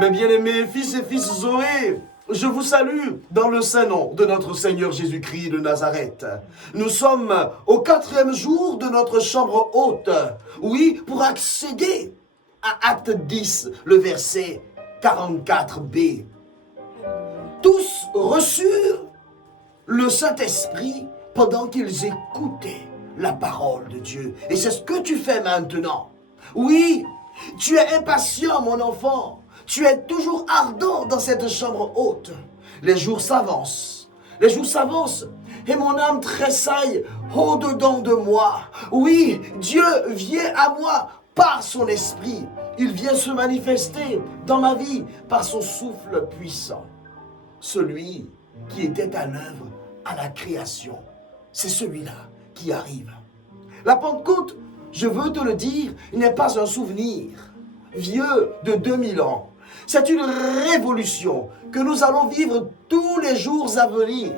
Mes bien-aimés fils et filles Zoé, je vous salue dans le saint nom de notre Seigneur Jésus-Christ de Nazareth. Nous sommes au 4e jour de notre chambre haute. Oui, pour accéder à Acte 10, le verset 44b. Tous reçurent le Saint-Esprit pendant qu'ils écoutaient la parole de Dieu. Et c'est ce que tu fais maintenant. Oui, tu es impatient, mon enfant. Tu es toujours ardent dans cette chambre haute. Les jours s'avancent. Les jours s'avancent. Et mon âme tressaille au-dedans de moi. Oui, Dieu vient à moi par son esprit. Il vient se manifester dans ma vie par son souffle puissant. Celui qui était à l'œuvre à la création. C'est celui-là qui arrive. La Pentecôte, je veux te le dire, n'est pas un souvenir vieux de 2000 ans. C'est une révolution que nous allons vivre tous les jours à venir.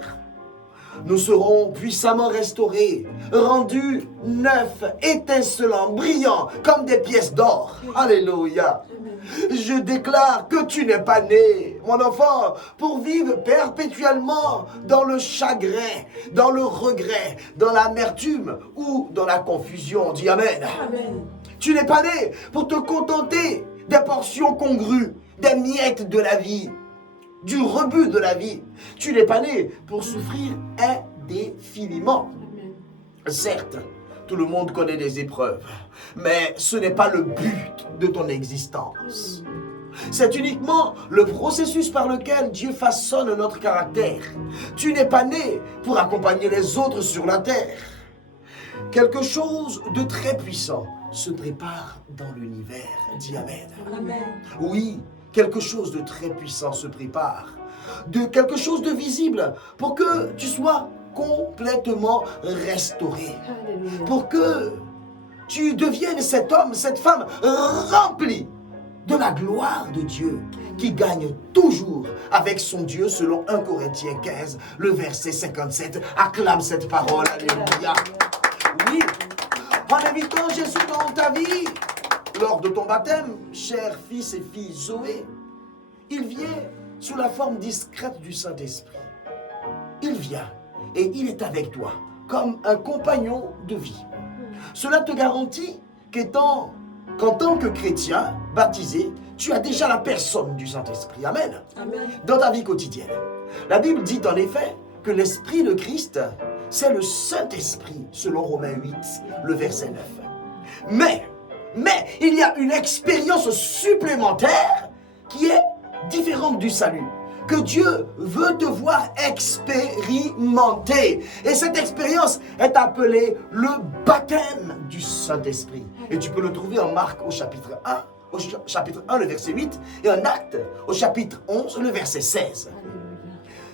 Nous serons puissamment restaurés, rendus neufs, étincelants, brillants, comme des pièces d'or. Alléluia. Je déclare que tu n'es pas né, mon enfant, pour vivre perpétuellement dans le chagrin, dans le regret, dans l'amertume ou dans la confusion. Dis Amen. Amen. Tu n'es pas né pour te contenter des portions congrues, des miettes de la vie, du rebut de la vie. Tu n'es pas né pour souffrir indéfiniment. Certes, tout le monde connaît des épreuves, mais ce n'est pas le but de ton existence. C'est uniquement le processus par lequel Dieu façonne notre caractère. Tu n'es pas né pour accompagner les autres sur la terre. Quelque chose de très puissant se prépare dans l'univers. Dis Amen. Amen. Oui, quelque chose de très puissant se prépare. De quelque chose de visible pour que tu sois complètement restauré. Alléluia. Pour que tu deviennes cet homme, cette femme remplie de la gloire de Dieu qui gagne toujours avec son Dieu selon 1 Corinthiens 15, le verset 57. Acclame cette parole. Alléluia. Oui, en invitant Jésus dans ta vie, lors de ton baptême, cher fils et fille Zoé, il vient sous la forme discrète du Saint-Esprit. Il vient et il est avec toi comme un compagnon de vie. Cela te garantit qu'en tant que chrétien baptisé, tu as déjà la personne du Saint-Esprit. Amen. Amen. Dans ta vie quotidienne. La Bible dit en effet que l'Esprit de Christ, c'est le Saint-Esprit, selon Romains 8, le verset 9. Mais il y a une expérience supplémentaire qui est différente du salut, que Dieu veut te voir expérimenter. Et cette expérience est appelée le baptême du Saint-Esprit. Et tu peux le trouver en Marc au chapitre 1, le verset 8, et en Actes au chapitre 11, le verset 16.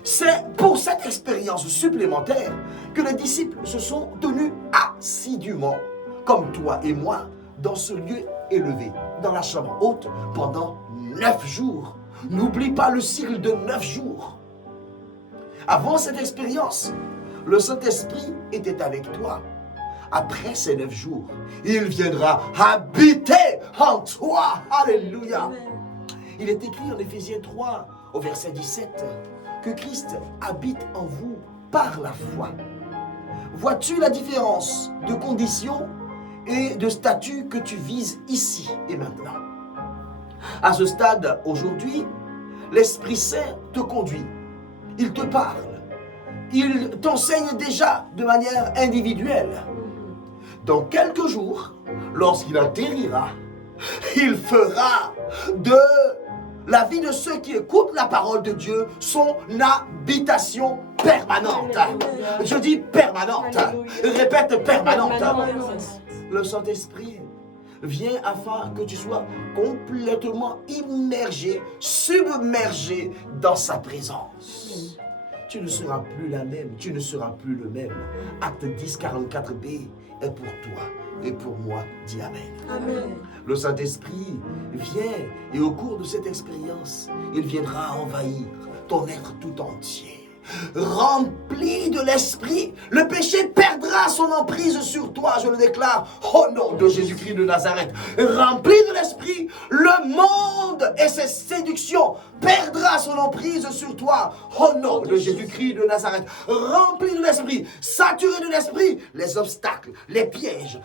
C'est pour cette expérience supplémentaire que les disciples se sont tenus assidûment, comme toi et moi, dans ce lieu élevé, dans la chambre haute, pendant 9 jours. N'oublie pas le cycle de 9 jours. Avant cette expérience, le Saint-Esprit était avec toi. Après ces 9 jours, il viendra habiter en toi. Alléluia. Il est écrit en Éphésiens 3, au verset 17, que Christ habite en vous par la foi. Vois-tu la différence de condition et de statut que tu vises ici et maintenant? À ce stade, aujourd'hui, l'Esprit Saint te conduit. Il te parle. Il t'enseigne déjà de manière individuelle. Dans quelques jours, lorsqu'il atterrira, il fera de la vie de ceux qui écoutent la parole de Dieu son habitation permanente. Je dis permanente. Répète permanente. Le Saint-Esprit vient afin que tu sois complètement immergé, submergé dans sa présence. Tu ne seras plus la même, tu ne seras plus le même. Acte 10, 44b est pour toi et pour moi. Dis Amen. Amen. Le Saint-Esprit vient et au cours de cette expérience, il viendra envahir ton être tout entier. Rempli de l'Esprit, le péché perdra son emprise sur toi, je le déclare au nom de Jésus-Christ de Nazareth. Rempli de l'Esprit, le monde et ses séductions son emprise sur toi. Au nom de Jésus-Christ de Nazareth, rempli de l'esprit, saturé de l'esprit, les obstacles, les pièges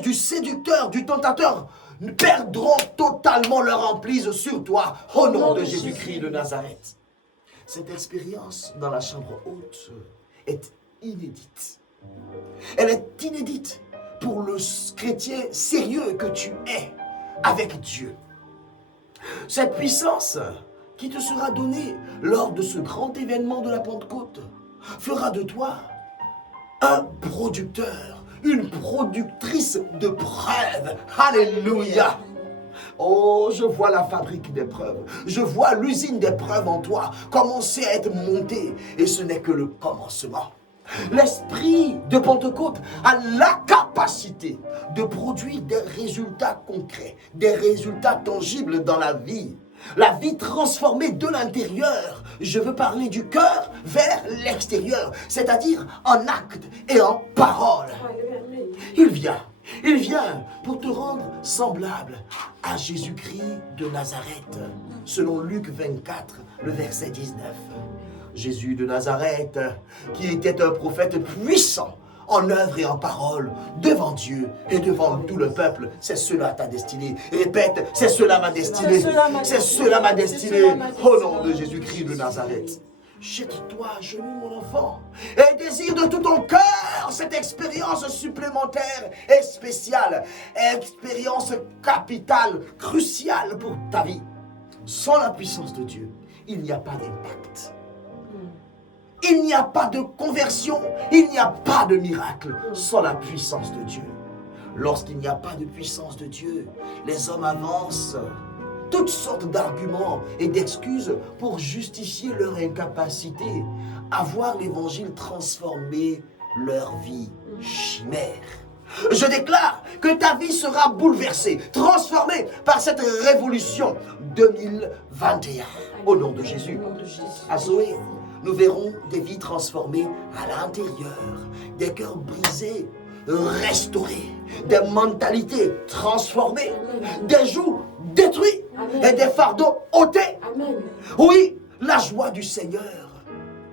du séducteur, du tentateur, perdront totalement leur emprise sur toi. Au nom de Jésus-Christ de Nazareth. Cette expérience dans la chambre haute est inédite. Elle est inédite pour le chrétien sérieux que tu es avec Dieu. Cette puissance qui te sera donnée lors de ce grand événement de la Pentecôte fera de toi un producteur, une productrice de preuves. Alléluia! Oh, je vois la fabrique des preuves. Je vois l'usine des preuves en toi commencer à être montée. Et ce n'est que le commencement. L'esprit de Pentecôte a la capacité de produire des résultats concrets, des résultats tangibles dans la vie. La vie transformée de l'intérieur. Je veux parler du cœur vers l'extérieur, c'est-à-dire en acte et en parole. Il vient pour te rendre semblable à Jésus-Christ de Nazareth, selon Luc 24, le verset 19. Jésus de Nazareth, qui était un prophète puissant en œuvre et en parole, devant Dieu et devant tout le peuple. C'est cela ta destinée. Répète, c'est cela ma destinée. C'est cela ma destinée. Au nom de Jésus-Christ de Nazareth. Jette-toi à genoux, mon enfant, et désire de tout ton cœur cette expérience supplémentaire et spéciale, expérience capitale, cruciale pour ta vie. Sans la puissance de Dieu, il n'y a pas d'impact. Il n'y a pas de conversion, il n'y a pas de miracle sans la puissance de Dieu. Lorsqu'il n'y a pas de puissance de Dieu, les hommes avancent toutes sortes d'arguments et d'excuses pour justifier leur incapacité à voir l'évangile transformer leur vie chimère. Je déclare que ta vie sera bouleversée, transformée par cette révolution 2021. Au nom de Jésus. À Zoé, nous verrons des vies transformées à l'intérieur, des cœurs brisés, restaurés, des mentalités transformées, des joues détruits et des fardeaux ôtés. Oui, la joie du Seigneur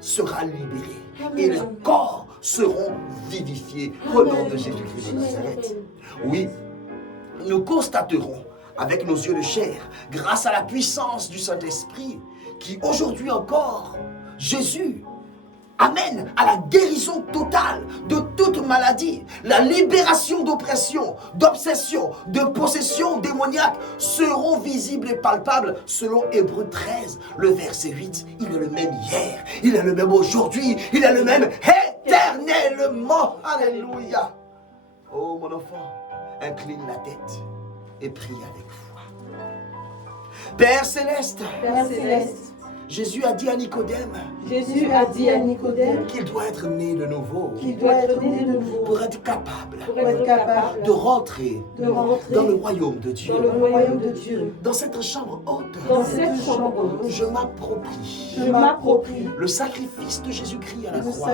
sera libérée et les corps seront vivifiés au nom de Jésus-Christ de Nazareth. Oui, nous constaterons avec nos yeux de chair, grâce à la puissance du Saint-Esprit, qui aujourd'hui encore, Jésus amène à la guérison totale de toute maladie, la libération d'oppression, d'obsession, de possession démoniaque seront visibles et palpables selon Hébreux 13, le verset 8. Il est le même hier, il est le même aujourd'hui, il est le même éternellement. Alléluia. Oh mon enfant, incline la tête et prie avec foi. Père Céleste, Jésus a dit à Nicodème qu'il doit être né de nouveau, pour être capable de rentrer dans le royaume de Dieu. Dans cette chambre haute, je m'approprie le sacrifice de Jésus-Christ à la croix.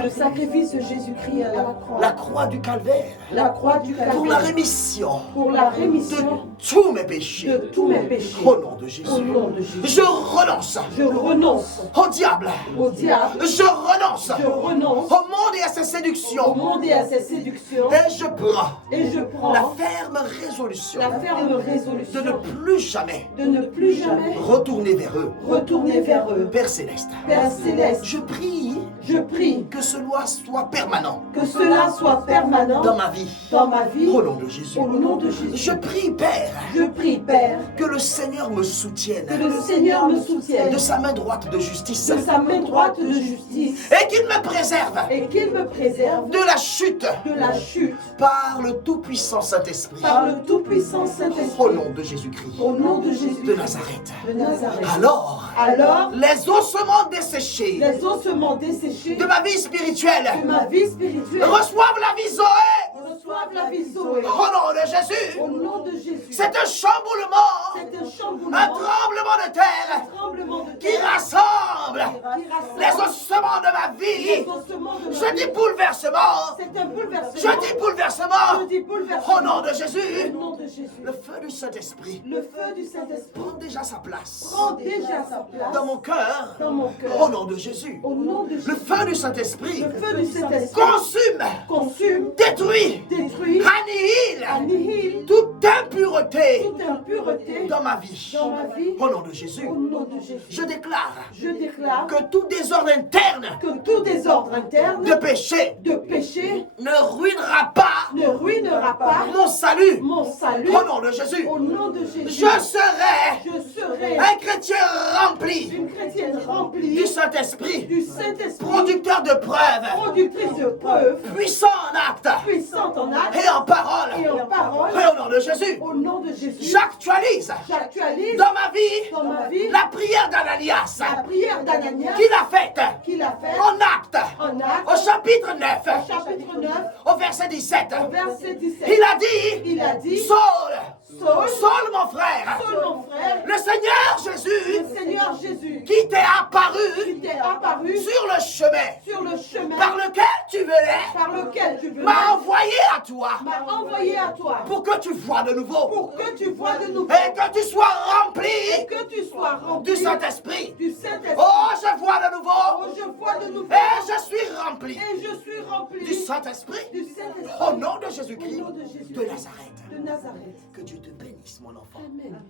La croix du calvaire. Pour la rémission de tous mes péchés. Au nom de Jésus. Je renonce au diable. Je renonce au monde et à ses séductions. Et je prends la ferme résolution de ne plus jamais retourner vers eux. Père Céleste, je prie que cela soit permanent. Dans ma vie. Au nom de Jésus. Je prie, Père. Que le Seigneur me soutienne. De sa main droite de justice. Et qu'il me préserve. De la chute. Par le tout-puissant Saint-Esprit. Au nom de Jésus-Christ. De Nazareth. Alors, les ossements desséchés de ma vie spirituelle reçoivent la vie Zoé. Au nom de Jésus. C'est un chamboulement. Un tremblement de terre qui rassemble les ossements de ma vie. Je dis bouleversement. Je dis bouleversement. Au nom de Jésus. Le feu du Saint-Esprit. Prends déjà déjà sa place. Prends déjà sa place Dans mon cœur. dans mon cœur. Au nom de Jésus. Au nom de Jésus. Le feu du Saint-Esprit. Le feu du Saint-Esprit consume, détruit, détruit, annihile toute impureté toute impureté dans ma vie. dans ma vie. Au nom de Jésus. Au nom de Jésus. Je déclare Je déclare que tout désordre interne que tout désordre interne de péché de péché ne ruinera pas ne ruinera pas mon salut. mon salut. Au nom de Jésus. Au nom de Jésus. Je serai Je serai un chrétien rempli une chrétienne remplie du Saint-Esprit, du Saint-Esprit, producteur de preuves, productrice de preuves, puissant en actes puissante en actes et en paroles. et en paroles. Et au nom de Jésus, Au nom de Jésus, j'actualise j'actualise dans ma vie dans ma vie la prière d'Ananias la prière d'Ananias qu'il a faite qu'il a fait en acte en actes au chapitre 9, au chapitre 9, au verset 17. au verset 17. Il a dit, Saul, Saul mon frère, Saul mon frère, le Seigneur Jésus le Seigneur Jésus, qui t'est apparu qui t'est apparu sur le chemin sur le chemin par lequel tu venais, par lequel tu venais, m'a envoyé à toi m'a envoyé à toi pour que tu vois de nouveau pour que tu vois de nouveau et que tu sois rempli et que tu sois rempli du Saint-Esprit. du Saint-Esprit. Oh, je vois de Oh, nouveau je vois de nouveau et je suis rempli et je suis rempli du Saint-Esprit. du Saint-Esprit. Au nom de Jésus-Christ Au nom de Jésus de Nazareth. de Nazareth. Que Dieu te bénisse, mon enfant. Amen.